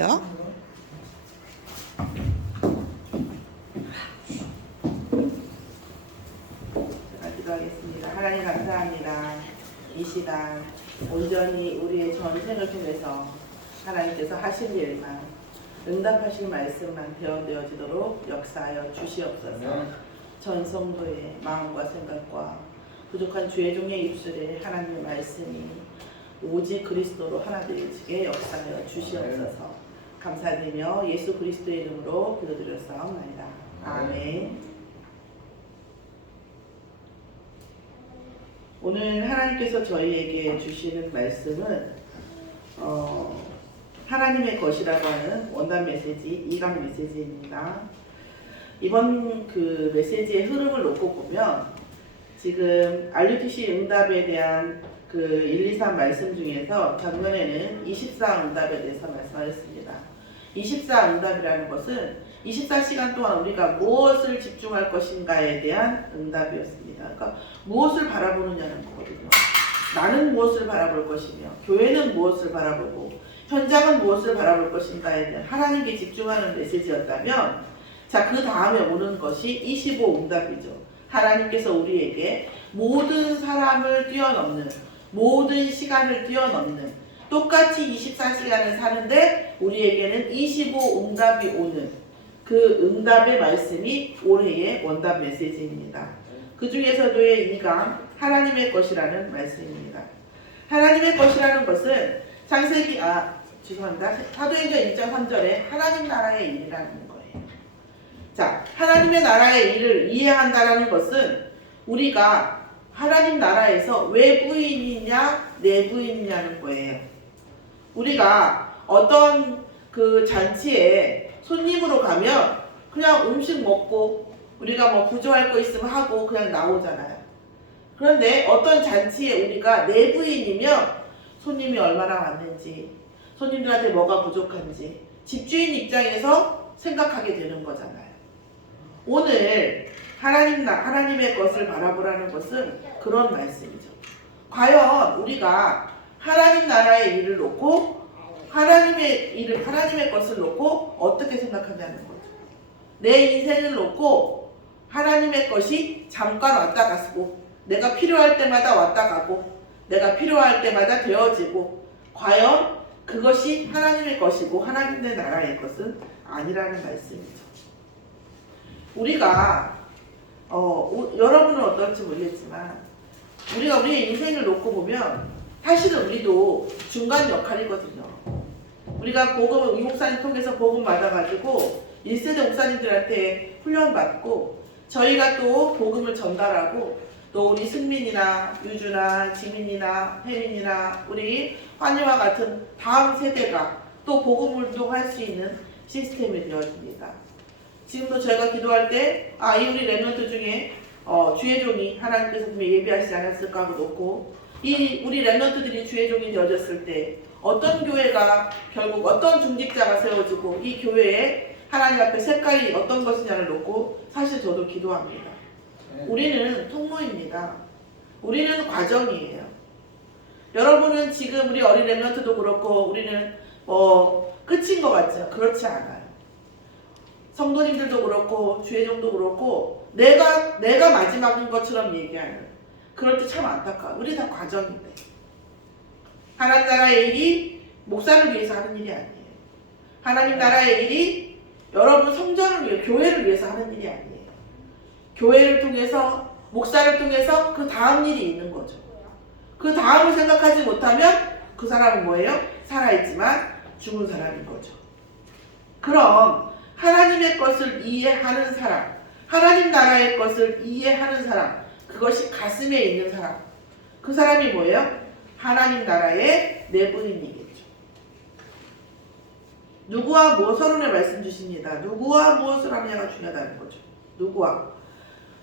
주십시오. 기도하겠습니다. 하나님 감사합니다. 이 시간 온전히 우리의 전생을 통해서 하나님께서 하신 일만, 응답하실 말씀만 대언되어지도록 역사하여 주시옵소서. 전 성도의 마음과 생각과 부족한 주의 종의 입술에 하나님의 말씀이 오직 그리스도로 하나 되어지게 역사하여 주시옵소서. 감사드리며 예수 그리스도의 이름으로 기도드렸사옵나이다. 아멘. 오늘 하나님께서 저희에게 주시는 말씀은 하나님의 것이라고 하는 원단 메시지 2강 메시지입니다. 이번 그 메시지의 흐름을 놓고 보면 지금 RUTC 응답에 대한 그 1, 2, 3 말씀 중에서 작년에는 24 응답에 대해서 말씀하셨습니다. 24 응답이라는 것은 24시간 동안 우리가 무엇을 집중할 것인가에 대한 응답이었습니다. 그러니까 무엇을 바라보느냐는 거거든요. 나는 무엇을 바라볼 것이며 교회는 무엇을 바라보고 현장은 무엇을 바라볼 것인가에 대한 하나님께 집중하는 메시지였다면, 자, 그 다음에 오는 것이 25 응답이죠. 하나님께서 우리에게 모든 사람을 뛰어넘는, 모든 시간을 뛰어넘는, 똑같이 24시간을 사는데 우리에게는 25 응답이 오는 그 응답의 말씀이 올해의 원단 메시지입니다. 그 중에서도의 2강 하나님의 것이라는 말씀입니다. 하나님의 것이라는 것은 사도행전 1장 3절에 하나님 나라의 일이라는 거예요. 자, 하나님의 나라의 일을 이해한다라는 것은 우리가 하나님 나라에서 외부인이냐 내부인이냐는 거예요. 우리가 어떤 그 잔치에 손님으로 가면 그냥 음식 먹고 우리가 뭐 부조할 거 있으면 하고 그냥 나오잖아요. 그런데 어떤 잔치에 우리가 내부인이면 손님이 얼마나 왔는지, 손님들한테 뭐가 부족한지 집주인 입장에서 생각하게 되는 거잖아요. 오늘 하나님의 것을 바라보라는 것은 그런 말씀이죠. 과연 우리가 하나님 나라의 일을 놓고 하나님의 것을 놓고 어떻게 생각하냐는 거죠. 내 인생을 놓고 하나님의 것이 잠깐 왔다 갔고, 내가 필요할 때마다 왔다 가고, 내가 필요할 때마다 되어지고, 과연 그것이 하나님의 것이고 하나님의 나라의 것은 아니라는 말씀이죠. 우리가 여러분은 어떨지 모르겠지만 우리가 우리의 인생을 놓고 보면 사실은 우리도 중간 역할이거든요. 우리가 복음을 이 목사님 통해서 복음 받아가지고 1세대 목사님들한테 훈련받고 저희가 또 복음을 전달하고 또 우리 승민이나 유주나 지민이나 혜민이나 우리 환희와 같은 다음 세대가 또 복음 운동할 수 있는 시스템이 되어집니다. 지금도 저희가 기도할 때 이 우리 랩런트 중에 주의 종이 하나님께서 분명히 예비하시지 않았을까 하고 놓고 이 우리 랩런트들이 주의 종이 되어졌을 때 어떤 교회가 결국 어떤 중직자가 세워지고 이 교회에 하나님 앞에 색깔이 어떤 것이냐를 놓고 사실 저도 기도합니다. 우리는 통로입니다. 우리는 과정이에요. 여러분은 지금 우리 어린 랩런트도 그렇고 우리는 끝인 것 같죠? 그렇지 않아요. 성도님들도 그렇고 주의종도 그렇고 내가 마지막인 것처럼 얘기하는, 그럴 때 참 안타까워. 우리 다 과정인데 하나님 나라의 일이 목사를 위해서 하는 일이 아니에요. 하나님 나라의 일이 여러분 성전을 위해, 교회를 위해서 하는 일이 아니에요. 교회를 통해서, 목사를 통해서 그 다음 일이 있는 거죠. 그 다음을 생각하지 못하면 그 사람은 뭐예요? 살아있지만 죽은 사람인 거죠. 그럼 하나님의 것을 이해하는 사람, 하나님 나라의 것을 이해하는 사람, 그것이 가슴에 있는 사람, 그 사람이 뭐예요? 하나님 나라의 내부인이겠죠. 누구와 무엇, 서론의 말씀 주십니다. 누구와 무엇을 하느냐가 중요하다는 거죠.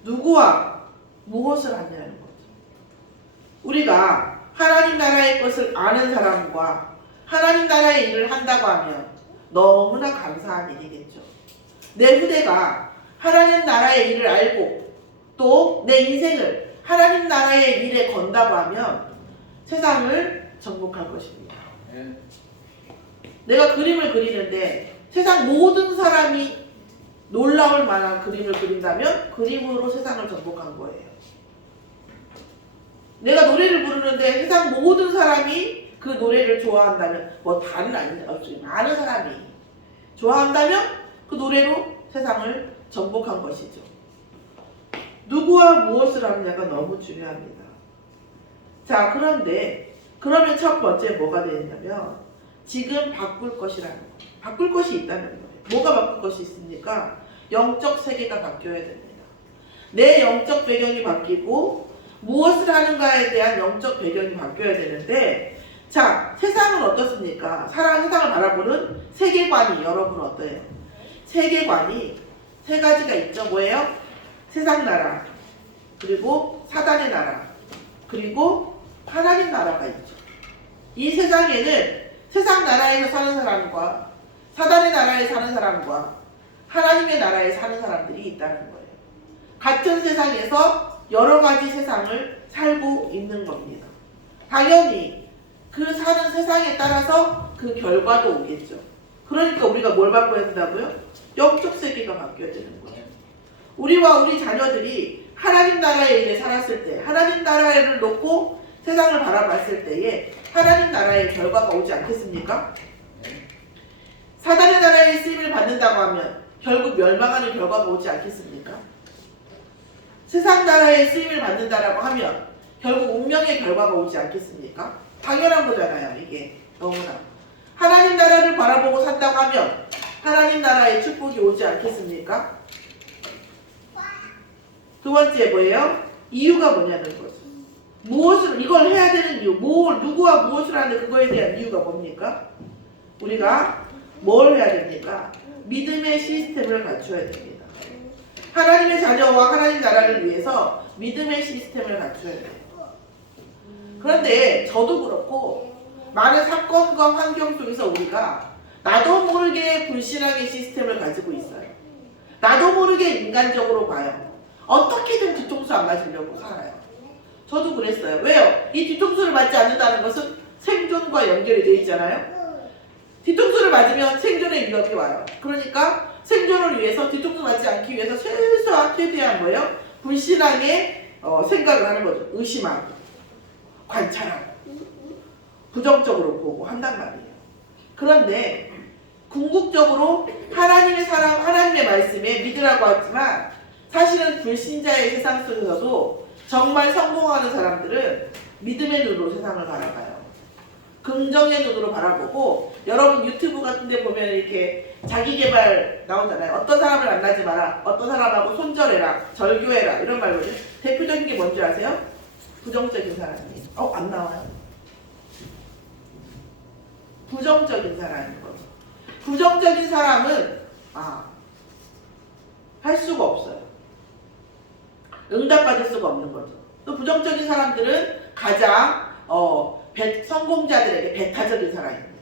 누구와 무엇을 하느냐는 거죠. 우리가 하나님 나라의 것을 아는 사람과 하나님 나라의 일을 한다고 하면 너무나 감사한 일이겠죠. 내 후대가 하나님 나라의 일을 알고 또 내 인생을 하나님 나라의 일에 건다고 하면 세상을 정복할 것입니다. 내가 그림을 그리는데 세상 모든 사람이 놀라울 만한 그림을 그린다면 그림으로 세상을 정복한 거예요. 내가 노래를 부르는데 세상 모든 사람이 그 노래를 좋아한다면 뭐 다는 아니죠. 많은 사람이 좋아한다면 그 노래로 세상을 정복한 것이죠. 누구와 무엇을 하느냐가 너무 중요합니다. 자, 그런데 그러면 첫 번째 뭐가 되냐면 지금 바꿀 것이라는 거예요. 바꿀 것이 있다는 거예요. 뭐가 바꿀 것이 있습니까? 영적 세계가 바뀌어야 됩니다. 내 영적 배경이 바뀌고 무엇을 하는가에 대한 영적 배경이 바뀌어야 되는데, 자, 세상은 어떻습니까? 세상을 바라보는 세계관이 여러분 어때요? 세계관이 세 가지가 있죠. 뭐예요? 세상 나라, 그리고 사단의 나라, 그리고 하나님 나라가 있죠. 이 세상에는 세상 나라에서 사는 사람과 사단의 나라에 사는 사람과 하나님의 나라에 사는 사람들이 있다는 거예요. 같은 세상에서 여러 가지 세상을 살고 있는 겁니다. 당연히 그 사는 세상에 따라서 그 결과도 오겠죠. 그러니까 우리가 뭘 바꿔야 된다고요? 영적 세계가 바뀌어야 되는 거예요. 우리와 우리 자녀들이 하나님 나라에 이제 살았을 때, 하나님 나라를 놓고 세상을 바라봤을 때에 하나님 나라의 결과가 오지 않겠습니까? 사단의 나라에 쓰임을 받는다고 하면 결국 멸망하는 결과가 오지 않겠습니까? 세상 나라에 쓰임을 받는다라고 하면 결국 운명의 결과가 오지 않겠습니까? 당연한 거잖아요, 이게. 너무나. 하나님 나라를 바라보고 산다고 하면 하나님 나라의 축복이 오지 않겠습니까? 두 번째 뭐예요? 이유가 뭐냐는 거죠. 무엇을, 이걸 해야 되는 이유, 누구와 무엇을 하는 그거에 대한 이유가 뭡니까? 우리가 뭘 해야 됩니까? 믿음의 시스템을 갖춰야 됩니다. 하나님의 자녀와 하나님 나라를 위해서 믿음의 시스템을 갖춰야 돼요. 그런데 저도 그렇고 많은 사건과 환경 속에서 우리가 나도 모르게 불신앙의 시스템을 가지고 있어요. 나도 모르게 인간적으로 봐요. 어떻게든 뒤통수 안 맞으려고 살아요. 저도 그랬어요. 왜요? 이 뒤통수를 맞지 않는다는 것은 생존과 연결이 되어 있잖아요. 뒤통수를 맞으면 생존의 위협이 와요. 그러니까 생존을 위해서 뒤통수 맞지 않기 위해서 최대한 뭐예요? 불신앙의 생각을 하는 거죠. 의심하고 관찰하고 부정적으로 보고 한단 말이에요. 그런데 궁극적으로 하나님의 사랑, 하나님의 말씀에 믿으라고 하지만 사실은 불신자의 세상 속에서도 정말 성공하는 사람들은 믿음의 눈으로 세상을 바라봐요. 긍정의 눈으로 바라보고, 여러분 유튜브 같은 데 보면 이렇게 자기개발 나오잖아요. 어떤 사람을 만나지 마라, 어떤 사람하고 손절해라, 절교해라, 이런 말거든요. 대표적인 게 뭔지 아세요? 부정적인 사람이에요. 안 나와요. 부정적인 사람인 거죠. 부정적인 사람은 할 수가 없어요. 응답받을 수가 없는 거죠. 또 부정적인 사람들은 가장 성공자들에게 배타적인 사람입니다.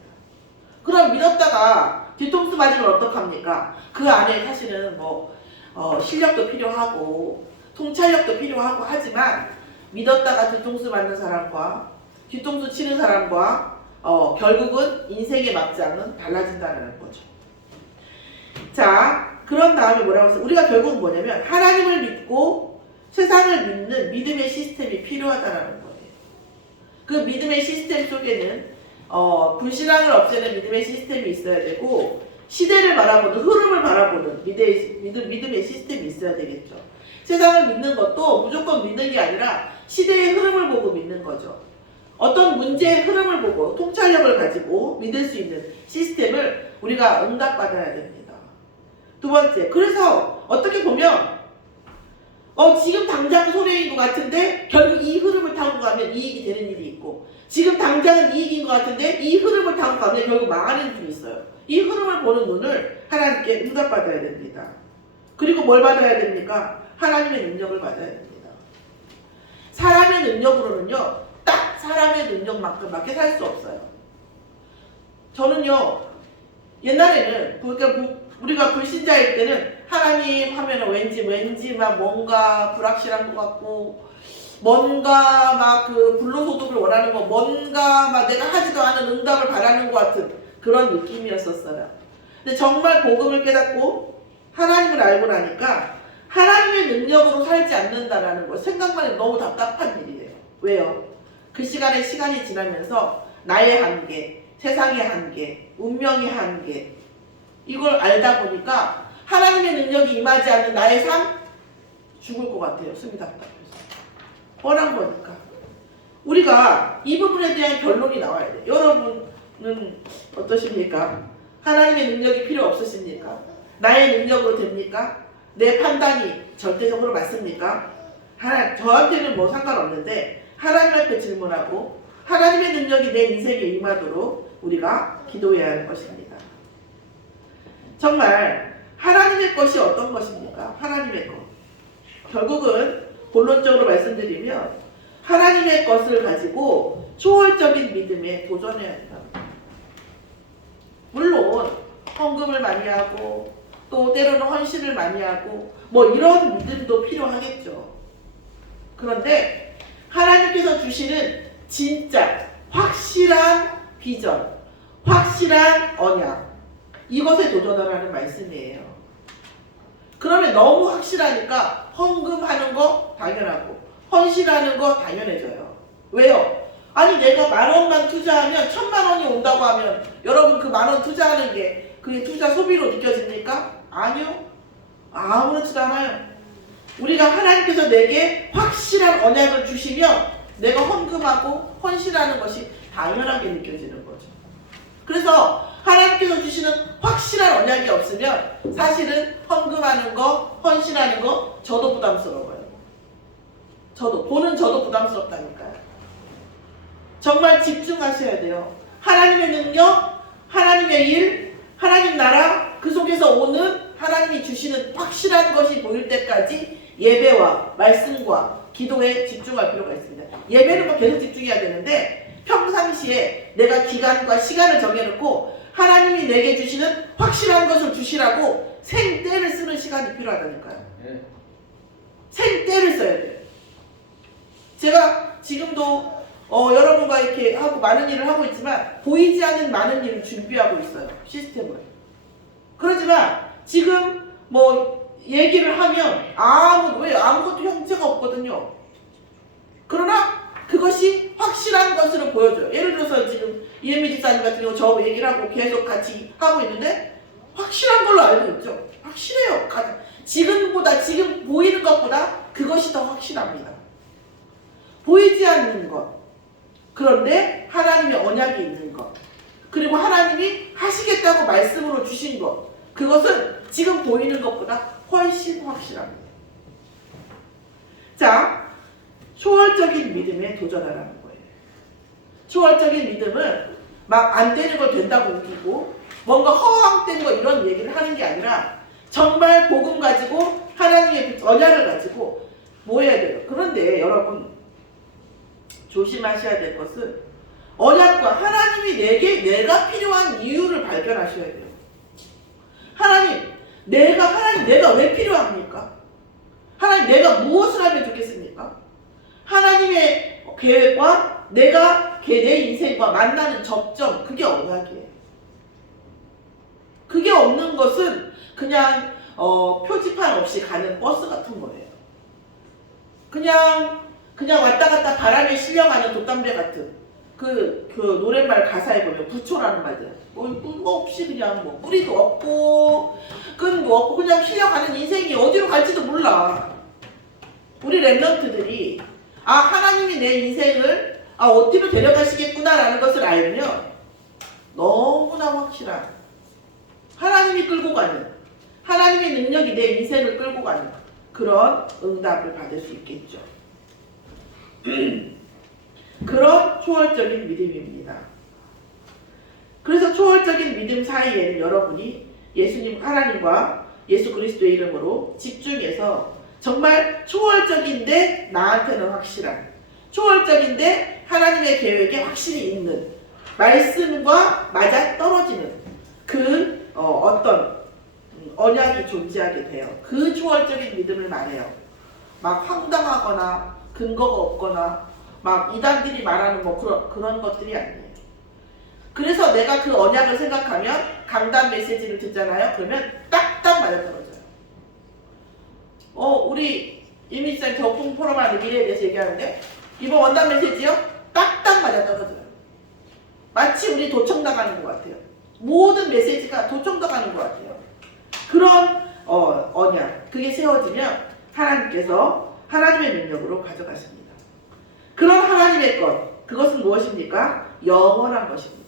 그럼 믿었다가 뒤통수 맞으면 어떡합니까? 그 안에 사실은 실력도 필요하고 통찰력도 필요하고 하지만 믿었다가 뒤통수 맞는 사람과 뒤통수 치는 사람과 결국은 인생의 막장은 달라진다는 거죠. 자, 그런 다음에 뭐라고 했어요? 우리가 결국은 뭐냐면 하나님을 믿고 세상을 믿는 믿음의 시스템이 필요하다는 거예요. 그 믿음의 시스템 속에는 불신앙을 없애는 믿음의 시스템이 있어야 되고, 시대를 바라보는, 흐름을 바라보는 믿음의 시스템이 있어야 되겠죠. 세상을 믿는 것도 무조건 믿는 게 아니라 시대의 흐름을 보고 믿는 거죠. 어떤 문제의 흐름을 보고 통찰력을 가지고 믿을 수 있는 시스템을 우리가 응답받아야 됩니다. 두 번째, 그래서 어떻게 보면 지금 당장 손해인 것 같은데 결국 이 흐름을 타고 가면 이익이 되는 일이 있고, 지금 당장은 이익인 것 같은데 이 흐름을 타고 가면 결국 망하는 일이 있어요. 이 흐름을 보는 눈을 하나님께 응답받아야 됩니다. 그리고 뭘 받아야 됩니까? 하나님의 능력을 받아야 됩니다. 사람의 능력으로는요, 딱 사람의 능력만큼밖에 살 수 없어요. 저는요, 옛날에는 우리가 불신자일 때는 하나님 하면은 왠지 막 뭔가 불확실한 것 같고, 뭔가 막 그 불로소득을 원하는 거, 뭔가 막 내가 하지도 않은 응답을 바라는 것 같은 그런 느낌이었었어요. 근데 정말 복음을 깨닫고 하나님을 알고 나니까 하나님의 능력으로 살지 않는다라는 거 생각만 해도 너무 답답한 일이에요. 왜요? 그 시간이 지나면서 나의 한계, 세상의 한계, 운명의 한계 이걸 알다 보니까 하나님의 능력이 임하지 않는 나의 삶 죽을 것 같아요. 숨이 답답해서. 뻔한 거니까. 우리가 이 부분에 대한 결론이 나와야 돼요. 여러분은 어떠십니까? 하나님의 능력이 필요 없으십니까? 나의 능력으로 됩니까? 내 판단이 절대적으로 맞습니까? 저한테는 뭐 상관없는데 하나님 앞에 질문하고 하나님의 능력이 내 인생에 임하도록 우리가 기도해야 하는 것입니다. 정말 하나님의 것이 어떤 것입니까? 하나님의 것. 결국은 본론적으로 말씀드리면 하나님의 것을 가지고 초월적인 믿음에 도전해야 한다. 물론 헌금을 많이 하고 또 때로는 헌신을 많이 하고 뭐 이런 믿음도 필요하겠죠. 그런데 하나님께서 주시는 진짜 확실한 비전, 확실한 언약 이것에 도전하라는 말씀이에요. 그러면 너무 확실하니까 헌금하는 거 당연하고 헌신하는 거 당연해져요. 왜요? 아니 내가 10,000원만 투자하면 1,000,000원이 온다고 하면 여러분 그 10,000원 투자하는 게 그게 투자 소비로 느껴집니까? 아니요. 아무렇지도 않아요. 우리가 하나님께서 내게 확실한 언약을 주시면 내가 헌금하고 헌신하는 것이 당연하게 느껴지는 거죠. 그래서 하나님께서 주시는 확실한 언약이 없으면 사실은 헌금하는 거, 헌신하는 거 저도 부담스러워요. 저도 부담스럽다니까요. 정말 집중하셔야 돼요. 하나님의 능력, 하나님의 일, 하나님 나라 그 속에서 오는 하나님이 주시는 확실한 것이 보일 때까지 예배와 말씀과 기도에 집중할 필요가 있습니다. 예배는 뭐 계속 집중해야 되는데 평상시에 내가 기간과 시간을 정해놓고 하나님이 내게 주시는 확실한 것을 주시라고 생떼를 쓰는 시간이 필요하다니까요. 생떼를 써야 돼요. 제가 지금도 여러분과 이렇게 하고 많은 일을 하고 있지만 보이지 않는 많은 일을 준비하고 있어요. 시스템을. 그렇지만 지금 뭐 얘기를 하면 아무것도 형체가 없거든요. 그러나 그것이 확실한 것으로 보여줘요. 예를 들어서 지금 이은미 집사님 같은 경우 저 얘기를 하고 계속 같이 하고 있는데 확실한 걸로 알고 있죠. 확실해요. 지금 보이는 것보다 그것이 더 확실합니다. 보이지 않는 것. 그런데 하나님의 언약이 있는 것. 그리고 하나님이 하시겠다고 말씀으로 주신 것. 그것은 지금 보이는 것보다 훨씬 확실합니다. 자, 초월적인 믿음에 도전하라는 거예요. 초월적인 믿음은 막 안 되는 걸 된다고 웃기고 뭔가 허황된 거 이런 얘기를 하는 게 아니라 정말 복음 가지고 하나님의 언약을 가지고 뭐 해야 돼요? 그런데 여러분 조심하셔야 될 것은 언약과 하나님이 내가 필요한 이유를 발견하셔야 돼요. 하나님 내가 왜 필요합니까? 하나님 내가 무엇을 하면 좋겠습니까? 하나님의 계획과 내 인생과 만나는 접점 그게 언약이에요. 그게 없는 것은 그냥 표지판 없이 가는 버스 같은 거예요. 그냥 왔다 갔다 바람에 실려가는 돛담배 같은 그 노랫말 가사에 보면 부초라는 말들 뭐 없이 그냥 뭐 뿌리도 없고 끈도 없고 그냥 실려가는 인생이 어디로 갈지도 몰라. 우리 렘넌트들이 하나님이 내 인생을 어디로 데려가시겠구나라는 것을 알면 너무나 확실한 하나님이 끌고 가는 하나님의 능력이 내 인생을 끌고 가는 그런 응답을 받을 수 있겠죠. 그런 초월적인 믿음입니다. 그래서 초월적인 믿음 사이에는 여러분이 예수님 하나님과 예수 그리스도의 이름으로 집중해서 정말 초월적인데 나한테는 확실한 초월적인데 하나님의 계획에 확실히 있는 말씀과 맞아 떨어지는 그 어떤 언약이 존재하게 돼요. 그 초월적인 믿음을 말해요. 막 황당하거나 근거가 없거나 막 이단들이 말하는 뭐 그런 것들이 아니에요. 그래서 내가 그 언약을 생각하면 강단 메시지를 듣잖아요. 그러면 딱딱 맞아떨어져요. 우리 이미지상 적응 포럼하는 미래에 대해서 얘기하는데 이번 원단 메시지요? 딱딱 맞아떨어져요. 마치 우리 도청당하는 것 같아요. 모든 메시지가 도청당하는 것 같아요. 그런 언약, 그게 세워지면 하나님께서 하나님의 능력으로 가져가십니다. 그런 하나님의 것, 그것은 무엇입니까? 영원한 것입니다.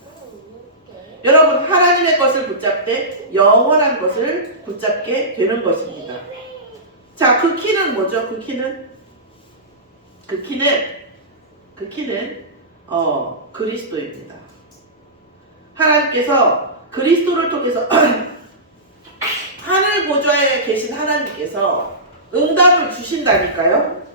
여러분, 하나님의 것을 붙잡되 영원한 것을 붙잡게 되는 것입니다. 자, 그 키는 뭐죠? 그 키는 그리스도입니다. 하나님께서 그리스도를 통해서 하늘 보좌에 계신 하나님께서 응답을 주신다니까요.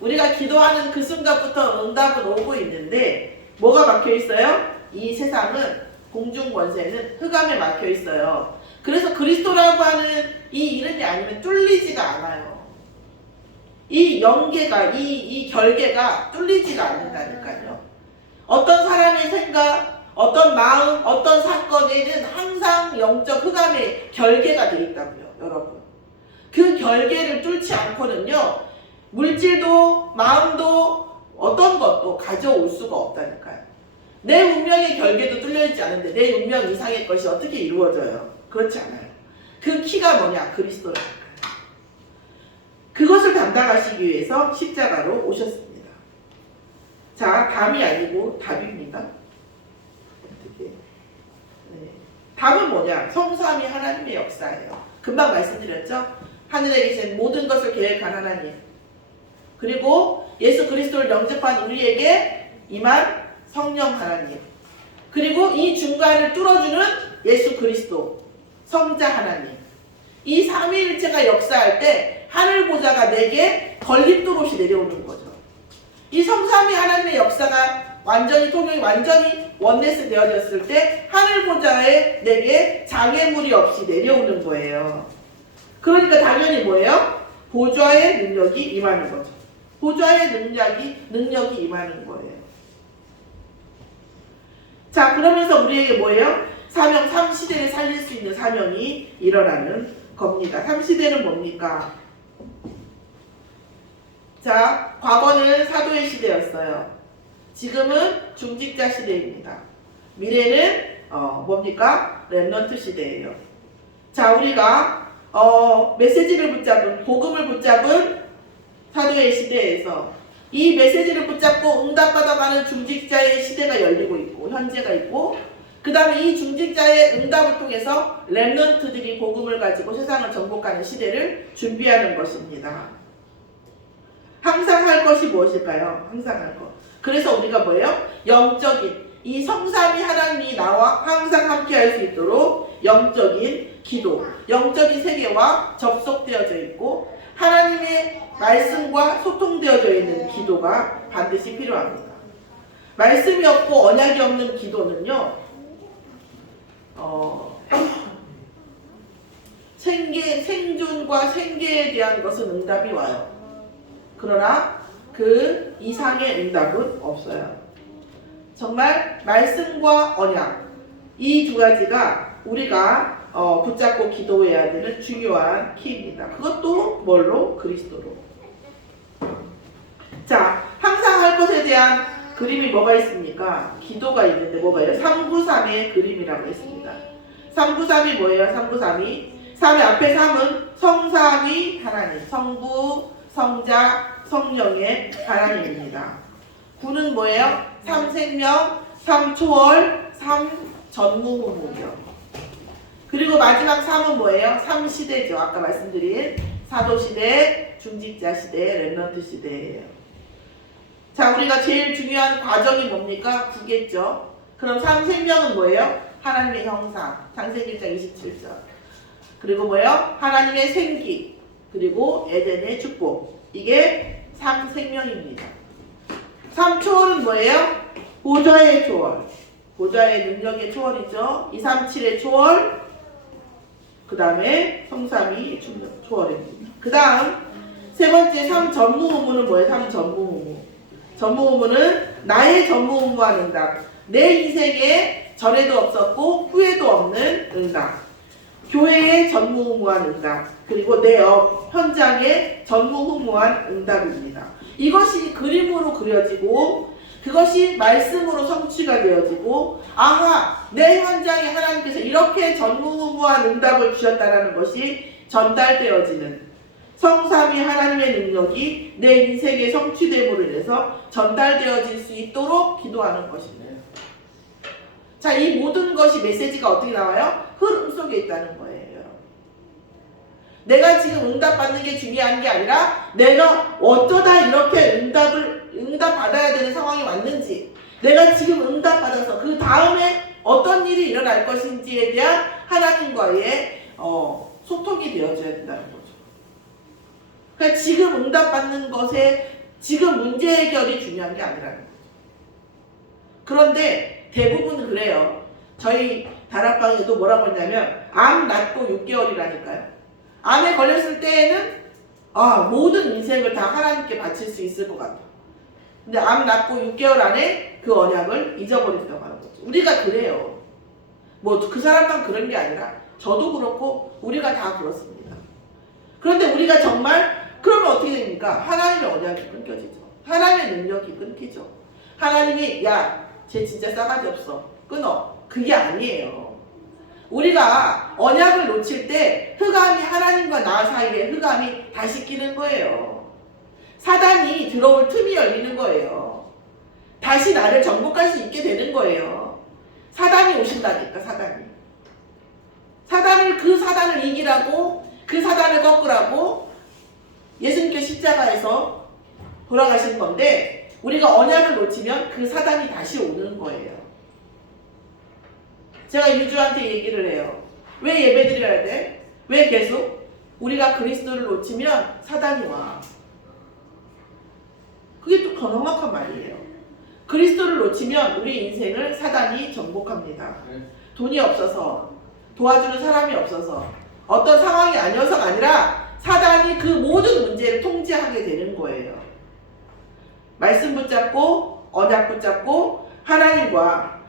우리가 기도하는 그 순간부터 응답은 오고 있는데 뭐가 막혀 있어요? 이 세상은 공중 권세는 흑암에 막혀 있어요. 그래서 그리스도라고 하는 이 이름이 아니면 뚫리지가 않아요. 이 연계가, 이 결계가 뚫리지가 않는다니까요. 어떤 사람의 생각, 어떤 마음, 어떤 사건에는 항상 영적 흑암의 결계가 되어 있다고요, 여러분. 그 결계를 뚫지 않고는요, 물질도, 마음도, 어떤 것도 가져올 수가 없다니까요. 내 운명의 결계도 뚫려있지 않은데 내 운명 이상의 것이 어떻게 이루어져요? 그렇지 않아요. 그 키가 뭐냐? 그리스도라니까요. 그것을 담당하시기 위해서 십자가로 오셨습니다. 자, 담이 아니고 답입니다. 어떻게? 네. 답은 뭐냐? 성삼위 하나님의 역사예요. 금방 말씀드렸죠? 하늘에 계신 모든 것을 계획한 하나님. 그리고 예수 그리스도를 영접한 우리에게 임한 성령 하나님. 그리고 이 중간을 뚫어주는 예수 그리스도, 성자 하나님. 이 삼위일체가 역사할 때 하늘 보좌가 내게 건립도롯이 내려오는 거죠. 이 성삼위 하나님의 역사가 완전히 통용이 완전히 원네스 되어졌을 때 하늘 보좌에 내게 장애물이 없이 내려오는 거예요. 그러니까 당연히 뭐예요? 보좌의 능력이 임하는 거죠. 보좌의 능력이 임하는 거예요. 자, 그러면서 우리에게 뭐예요? 사명 3시대를 살릴 수 있는 사명이 일어나는 겁니다. 3시대는 뭡니까? 자, 과거는 사도의 시대였어요. 지금은 중직자 시대입니다. 미래는 뭡니까? 렘넌트 시대예요. 자, 우리가 메시지를 붙잡은, 복음을 붙잡은 사도의 시대에서 이 메시지를 붙잡고 응답받아가는 중직자의 시대가 열리고 있고 현재가 있고, 그 다음에 이 중직자의 응답을 통해서 렘넌트들이 복음을 가지고 세상을 정복하는 시대를 준비하는 것입니다. 항상 할 것이 무엇일까요? 항상 할 것. 그래서 우리가 뭐예요? 영적인 이 성삼위 하나님이 나와 항상 함께 할 수 있도록 영적인 기도, 영적인 세계와 접속되어져 있고 하나님의 말씀과 소통되어져 있는 기도가 반드시 필요합니다. 말씀이 없고 언약이 없는 기도는요, 생존과 생계에 대한 것은 응답이 와요. 그러나 그 이상의 응답은 없어요. 정말 말씀과 언약, 이 두 가지가 우리가 붙잡고 기도해야 되는 중요한 키입니다. 그것도 뭘로? 그리스도로. 자, 항상 할 것에 대한 그림이 뭐가 있습니까? 기도가 있는데 뭐가요? 393의 그림이라고 했습니다. 393이 뭐예요? 393이 3의 앞에 3은 성삼위 하나님, 성부, 성자, 성령의 하나님입니다. 9는 뭐예요? 3생명, 3초월, 3전무후무죠. 그리고 마지막 3은 뭐예요? 3시대죠. 아까 말씀드린 사도시대, 중직자시대, 렘넌트 시대예요. 자, 우리가 제일 중요한 과정이 뭡니까? 9겠죠. 그럼 3생명은 뭐예요? 하나님의 형상, 창세기 1장 27절. 그리고 뭐예요? 하나님의 생기, 그리고 에덴의 축복. 이게 3생명입니다. 3초월은 뭐예요? 보좌의 초월. 보좌의 능력의 초월이죠. 237의 초월. 그 다음에 성삼위 초월입니다. 그 다음 세 번째 3전무후무는 뭐예요? 3전무후무. 전무후무는 나의 전무후무하는 답. 내 인생의 전에도 없었고 후에도 없는 응답. 교회의 전무후무한 응답. 그리고 내 업 현장의 전무후무한 응답입니다. 이것이 그림으로 그려지고 그것이 말씀으로 성취가 되어지고 아하 내 현장에 하나님께서 이렇게 전무후무한 응답을 주셨다는 것이 전달되어지는 성삼위 하나님의 능력이 내 인생의 성취됨으로 인해서 전달되어질 수 있도록 기도하는 것입니다. 자, 이 모든 것이 메시지가 어떻게 나와요? 흐름 속에 있다는 거예요. 내가 지금 응답받는 게 중요한 게 아니라 내가 어쩌다 이렇게 응답받아야 되는 상황이 왔는지, 내가 지금 응답받아서 그 다음에 어떤 일이 일어날 것인지에 대한 하나님과의 소통이 되어줘야 된다는 거죠. 그러니까 지금 응답받는 것에 지금 문제 해결이 중요한 게 아니라는 거죠. 그런데 대부분은 그래요. 저희 다락방에도 뭐라고 했냐면 암 낫고 6개월이라니까요. 암에 걸렸을 때에는 모든 인생을 다 하나님께 바칠 수 있을 것 같아. 근데 암 낫고 6개월 안에 그 언약을 잊어버린다고 하는 거죠. 우리가 그래요. 뭐 그 사람만 그런 게 아니라 저도 그렇고 우리가 다 그렇습니다. 그런데 우리가 정말 그러면 어떻게 됩니까? 하나님의 언약이 끊겨지죠. 하나님의 능력이 끊기죠. 하나님이 쟤 진짜 싸가지 없어. 끊어. 그게 아니에요. 우리가 언약을 놓칠 때 흑암이 하나님과 나 사이에 흑암이 다시 끼는 거예요. 사단이 들어올 틈이 열리는 거예요. 다시 나를 정복할 수 있게 되는 거예요. 사단이 오신다니까. 그 사단을 이기라고, 그 사단을 꺾으라고 예수님께서 십자가에서 돌아가신 건데 우리가 언약을 놓치면 그 사단이 다시 오는 거예요. 제가 유주한테 얘기를 해요. 왜 예배드려야 돼? 왜 계속? 우리가 그리스도를 놓치면 사단이 와. 그게 또 더 말이에요. 그리스도를 놓치면 우리 인생을 사단이 정복합니다. 돈이 없어서, 도와주는 사람이 없어서, 어떤 상황이 아니어서가 아니라 사단이 그 모든 문제를 통제하게 되는 거예요. 말씀 붙잡고 언약 붙잡고 하나님과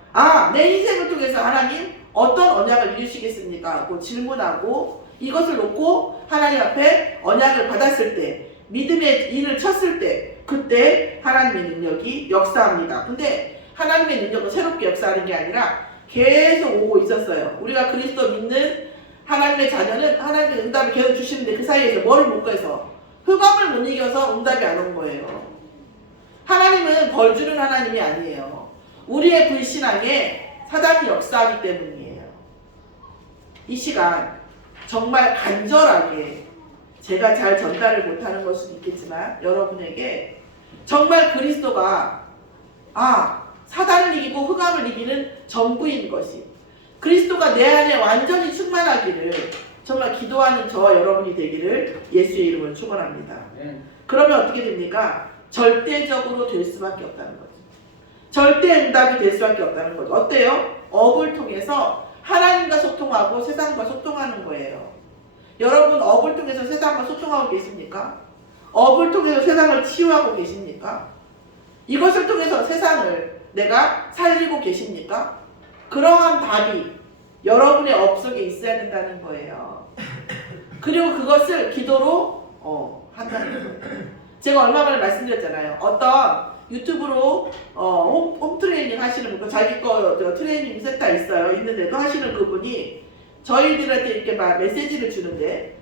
내 인생을 통해서 하나님 어떤 언약을 이루시겠습니까? 하고 질문하고 이것을 놓고 하나님 앞에 언약을 받았을 때 믿음의 인을 쳤을 때 그때 하나님의 능력이 역사합니다. 근데 하나님의 능력은 새롭게 역사하는 게 아니라 계속 오고 있었어요. 우리가 그리스도 믿는 하나님의 자녀는 하나님의 응답을 계속 주시는데 그 사이에서 뭐를 못 구해서 흑암을 못 이겨서 응답이 안 온 거예요. 하나님은 벌 주는 하나님이 아니에요. 우리의 불신앙에 사단이 역사하기 때문이에요. 이 시간 정말 간절하게 제가 잘 전달을 못하는 걸 수도 있겠지만 여러분에게 정말 그리스도가 사단을 이기고 흑암을 이기는 전부인 것이 그리스도가 내 안에 완전히 충만하기를 정말 기도하는 저와 여러분이 되기를 예수의 이름으로 축원합니다. 그러면 어떻게 됩니까? 절대적으로 될 수밖에 없다는 거죠. 절대 응답이 될 수밖에 없다는 거죠. 어때요? 업을 통해서 하나님과 소통하고 세상과 소통하는 거예요. 여러분 업을 통해서 세상과 소통하고 계십니까? 업을 통해서 세상을 치유하고 계십니까? 이것을 통해서 세상을 내가 살리고 계십니까? 그러한 답이 여러분의 업 속에 있어야 된다는 거예요. 그리고 그것을 기도로 한다는 거예요. 제가 얼마 전에 말씀드렸잖아요. 어떤 유튜브로 홈트레이닝 하시는 분, 자기 거 트레이닝 센터 있어요. 있는데도 하시는 그분이 저희들한테 이렇게 막 메시지를 주는데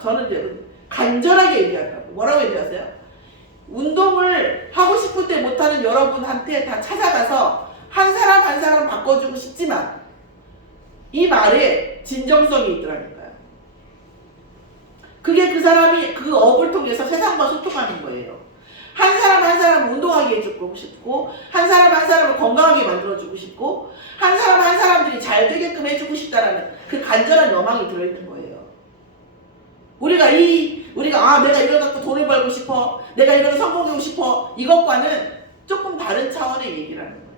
저는 간절하게 얘기하더라고요. 뭐라고 얘기하세요? 운동을 하고 싶을 때 못하는 여러분한테 다 찾아가서 한 사람 한 사람 바꿔주고 싶지만 이 말에 진정성이 있더라니까요. 그게 그 사람이 그 업을 통해서 세상과 소통하는 거예요. 한 사람 한 사람 운동하게 해주고 싶고 한 사람 한 사람을 건강하게 만들어주고 싶고 한 사람 한 사람들이 잘 되게끔 해주고 싶다라는 그 간절한 여망이 들어있는 거예요. 우리가 내가 이걸 갖고 돈을 벌고 싶어, 내가 이걸 성공하고 싶어, 이것과는 조금 다른 차원의 얘기를 하는 거예요.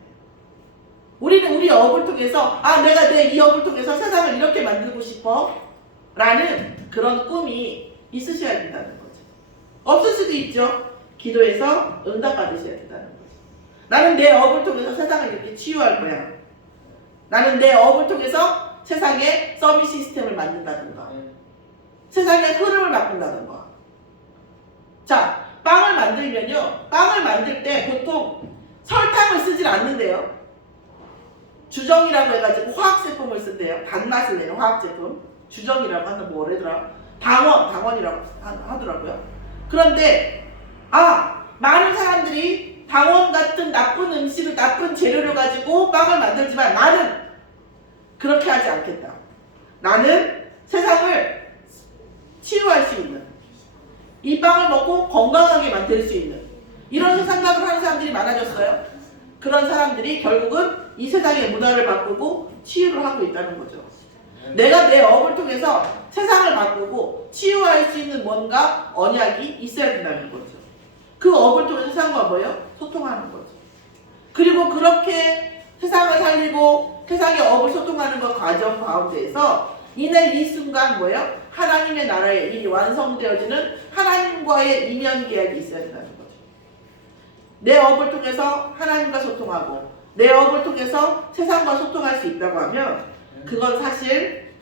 우리는 우리 업을 통해서 내가 내 이 업을 통해서 세상을 이렇게 만들고 싶어 라는 그런 꿈이 있으셔야 된다는 거죠. 없을 수도 있죠. 기도해서 응답 받으셔야 된다는 거죠. 나는 내 업을 통해서 세상을 이렇게 치유할 거야. 나는 내 업을 통해서 세상에 서비스 시스템을 만든다든가 세상의 흐름을 바꾼다든가. 자, 빵을 만들면요, 빵을 만들 때 보통 설탕을 쓰질 않는데요, 주정이라고 해가지고 화학제품을 쓴대요. 단맛을 내는 화학제품, 주정이라고 하는 뭐래더라, 당원이라고 하더라고요. 그런데 많은 사람들이 당원 같은 나쁜 음식을, 나쁜 재료를 가지고 빵을 만들지만 나는 그렇게 하지 않겠다. 나는 세상을 치유할 수 있는, 이 빵을 먹고 건강하게 만들 수 있는 이런 생각을 하는 사람들이 많아졌어요. 그런 사람들이 결국은 이 세상의 문화를 바꾸고 치유를 하고 있다는 거죠. 내가 내 업을 통해서 세상을 바꾸고 치유할 수 있는 뭔가 언약이 있어야 된다는 거죠. 그 업을 통해서 세상과 뭐예요? 소통하는 거죠. 그리고 그렇게 세상을 살리고 세상의 업을 소통하는 것 과정 가운데에서 이날 이 순간 뭐예요? 하나님의 나라의 일이 완성되어지는 하나님과의 인연 계약이 있어야 된다는 거죠. 내 업을 통해서 하나님과 소통하고 내 업을 통해서 세상과 소통할 수 있다고 하면 그건 사실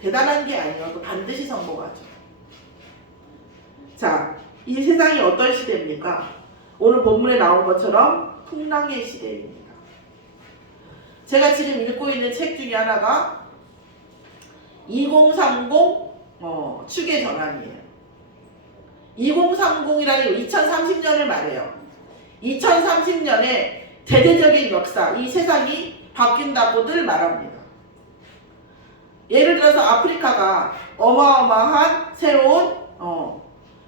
대단한 게 아니어도 반드시 성공하죠. 자, 이 세상이 어떤 시대입니까? 오늘 본문에 나온 것처럼 풍랑의 시대입니다. 제가 지금 읽고 있는 책 중에 하나가 2030 축의 전환이에요. 2030이라는 2030년을 말해요. 2030년에 대대적인 역사, 이 세상이 바뀐다고들 말합니다. 예를 들어서 아프리카가 어마어마한 새로운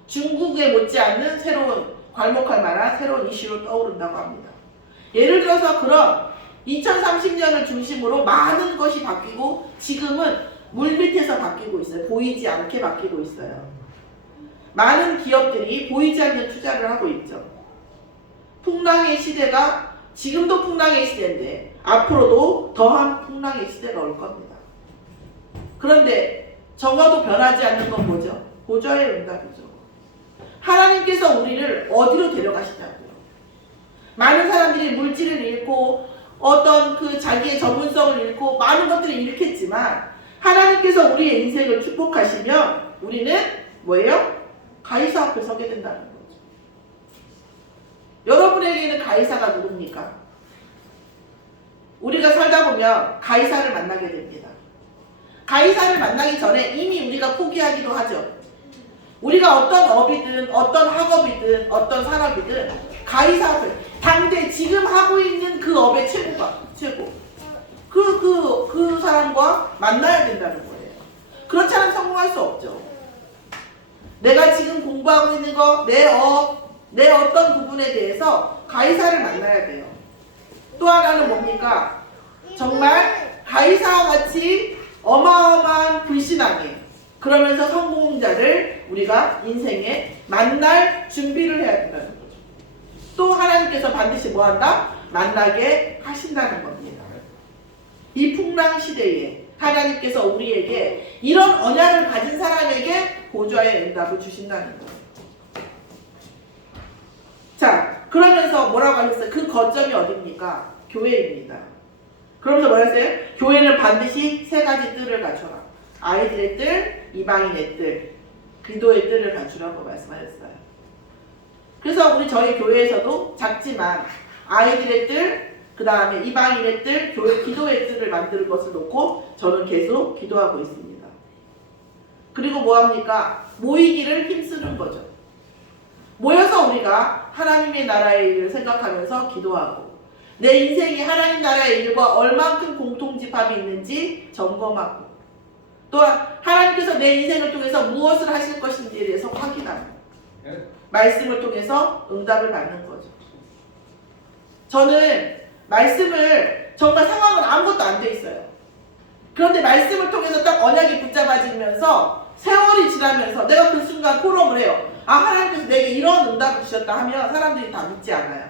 중국에 못지않는 새로운 괄목할 만한 새로운 이슈로 떠오른다고 합니다. 예를 들어서 그런 2030년을 중심으로 많은 것이 바뀌고 지금은 물밑에서 바뀌고 있어요. 보이지 않게 바뀌고 있어요. 많은 기업들이 보이지 않는 투자를 하고 있죠. 풍랑의 시대가 지금도 풍랑의 시대인데 앞으로도 더한 풍랑의 시대가 올 겁니다. 그런데 적어도 변하지 않는 건 뭐죠? 보좌의 응답이죠. 하나님께서 우리를 어디로 데려가시냐고요. 많은 사람들이 물질을 잃고 어떤 그 자기의 전문성을 잃고 많은 것들을 잃겠지만 하나님께서 우리의 인생을 축복하시면 우리는 뭐예요? 가이사 앞에 서게 된다는 거죠. 여러분에게는 가이사가 누굽니까? 우리가 살다 보면 가이사를 만나게 됩니다. 가이사를 만나기 전에 이미 우리가 포기하기도 하죠. 우리가 어떤 업이든 어떤 학업이든 어떤 산업이든 가이사 앞에 당대 지금 하고 있는 그 업의 최고가 최고 그 사람과 만나야 된다는 거예요. 그렇지 않으면 성공할 수 없죠. 내가 지금 공부하고 있는 거, 내 업, 내 어떤 부분에 대해서 가이사를 만나야 돼요. 또 하나는 뭡니까? 정말 가이사와 같이 어마어마한 불신앙에 그러면서 성공자를 우리가 인생에 만날 준비를 해야 된다는 거죠. 또 하나님께서 반드시 뭐한다? 만나게 하신다는 겁니다. 이 풍랑 시대에 하나님께서 우리에게 이런 언약을 가진 사람에게 보좌의 응답을 주신다는 거예요. 자, 그러면서 뭐라고 하셨어요? 그 거점이 어디입니까? 교회입니다. 그러면서 뭐라 했어요? 교회는 반드시 세 가지 뜰을 갖춰라. 아이들의 뜰, 이방인의 뜰, 기도의 뜰을 갖추라고 말씀하셨어요. 그래서 저희 교회에서도 작지만 아이들의 뜰, 그 다음에 이방인의 뜰, 교회 기도의 뜰을 만드는 것을 놓고 저는 계속 기도하고 있습니다. 그리고 뭐합니까? 모이기를 힘쓰는 거죠. 모여서 우리가 하나님의 나라의 일을 생각하면서 기도하고 내 인생이 하나님 나라의 일과 얼만큼 공통집합이 있는지 점검하고 또한 하나님께서 내 인생을 통해서 무엇을 하실 것인지에 대해서 확인하고 말씀을 통해서 응답을 받는 거죠. 저는 말씀을 정말 상황은 아무것도 안 돼 있어요. 그런데 말씀을 통해서 딱 언약이 붙잡아지면서 세월이 지나면서 내가 그 순간 포럼을 해요. 하나님께서 내게 이런 응답을 주셨다 하면 사람들이 다 믿지 않아요.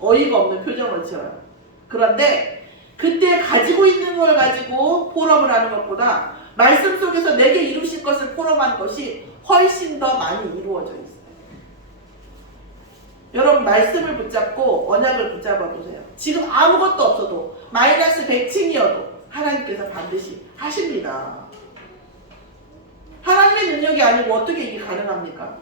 어이가 없는 표정을 지어요. 그런데 그때 가지고 있는 걸 가지고 포럼을 하는 것보다 말씀 속에서 내게 이루실 것을 포럼하는 것이 훨씬 더 많이 이루어져 있어요. 여러분 말씀을 붙잡고 언약을 붙잡아 보세요. 지금 아무것도 없어도 마이너스 100층이어도 하나님께서 반드시 하십니다. 하나님의 능력이 아니고 어떻게 이게 가능합니까?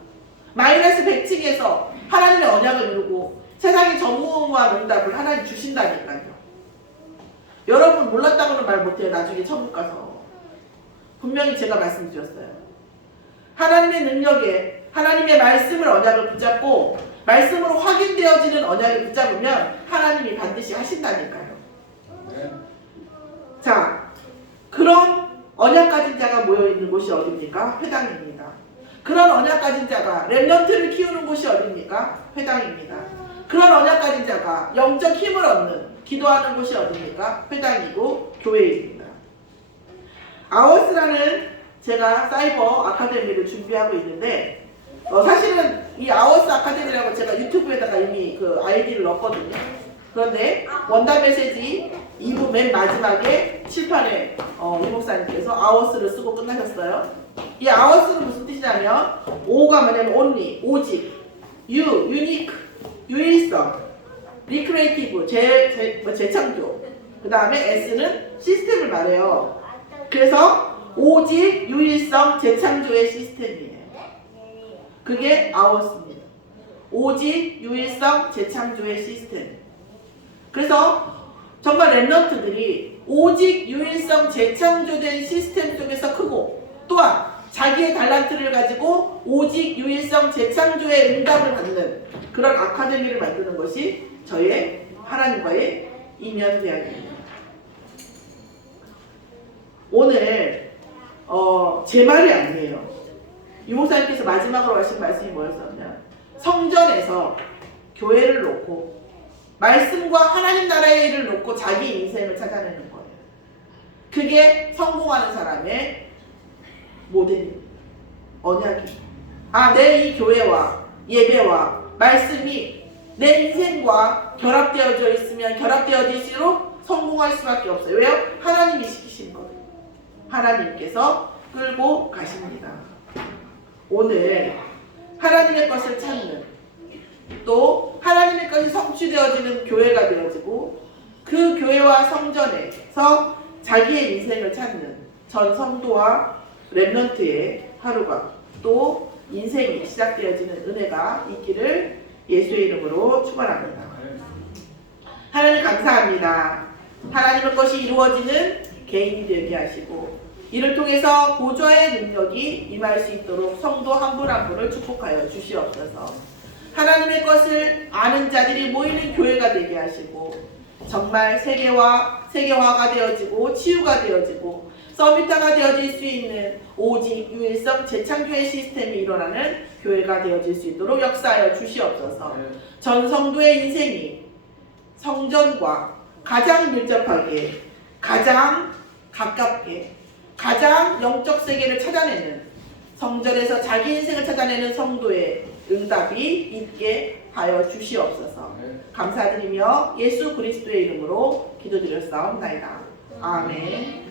마이너스 100층에서 하나님의 언약을 이루고 세상의 전무후무한 응답을 하나님 주신다니까요. 여러분 몰랐다고는 말 못해요. 나중에 천국 가서. 분명히 제가 말씀드렸어요. 하나님의 능력에 하나님의 말씀을 언약을 붙잡고 말씀으로 확인되어지는 언약을 붙잡으면 하나님이 반드시 하신다니까요. 자, 그런 언약 가진 자가 모여있는 곳이 어디입니까? 회당입니다. 그런 언약 가진 자가 렘넌트를 키우는 곳이 어디입니까? 회당입니다. 그런 언약 가진 자가 영적 힘을 얻는 기도하는 곳이 어디입니까? 회당이고 교회입니다. 아워스라는 제가 사이버 아카데미를 준비하고 있는데 사실은 이 아워스 아카데미라고 제가 유튜브에다가 이미 그 아이디를 넣었거든요. 그런데 원단 메시지 2부 맨 마지막에 칠판에 이 목사님께서 아워스를 쓰고 끝나셨어요. 이 아워스는 무슨 뜻이냐면 O가 뭐냐면 only, 오직, unique, 유일성, recreative, 재창조, 그 다음에 S는 시스템을 말해요. 그래서 오직, 유일성, 재창조의 시스템이에요. 그게 아워스입니다. 오직, 유일성, 재창조의 시스템. 그래서 정말 렘넌트들이 오직, 유일성, 재창조된 시스템 속에서 크고 또한 자기의 달란트를 가지고 오직, 유일성, 재창조의 응답을 받는 그런 아카데미를 만드는 것이 저의 하나님과의 인연대학입니다. 오늘 제 말이 아니에요. 유 목사님께서 마지막으로 하신 말씀이 뭐였냐면 성전에서 교회를 놓고 말씀과 하나님 나라의 일을 놓고 자기 인생을 찾아내는 거예요. 그게 성공하는 사람의 모델입니다. 언약입니다. 내 이 교회와 예배와 말씀이 내 인생과 결합되어져 있으면 결합되어질수록 성공할 수밖에 없어요. 왜요? 하나님이 시키신 거예요. 하나님께서 끌고 가십니다. 오늘 하나님의 것을 찾는 또 하나님의 것이 성취되어지는 교회가 되어지고 그 교회와 성전에서 자기의 인생을 찾는 전 성도와 렘넌트의 하루가 또 인생이 시작되어지는 은혜가 있기를 예수의 이름으로 축원합니다. 하나님 감사합니다. 하나님의 것이 이루어지는 개인이 되게 하시고 이를 통해서 보좌의 능력이 임할 수 있도록 성도 한 분 한 분을 축복하여 주시옵소서. 하나님의 것을 아는 자들이 모이는 교회가 되게 하시고 정말 세계화가 되어지고 치유가 되어지고 서비타가 되어질 수 있는 오직 유일성 재창조의 시스템이 일어나는 교회가 되어질 수 있도록 역사하여 주시옵소서. 전 성도의 인생이 성전과 가장 밀접하게 가장 가깝게 가장 영적 세계를 찾아내는 성전에서 자기 인생을 찾아내는 성도의 응답이 있게 하여 주시옵소서. 감사드리며 예수 그리스도의 이름으로 기도드렸사옵나이다. 아멘.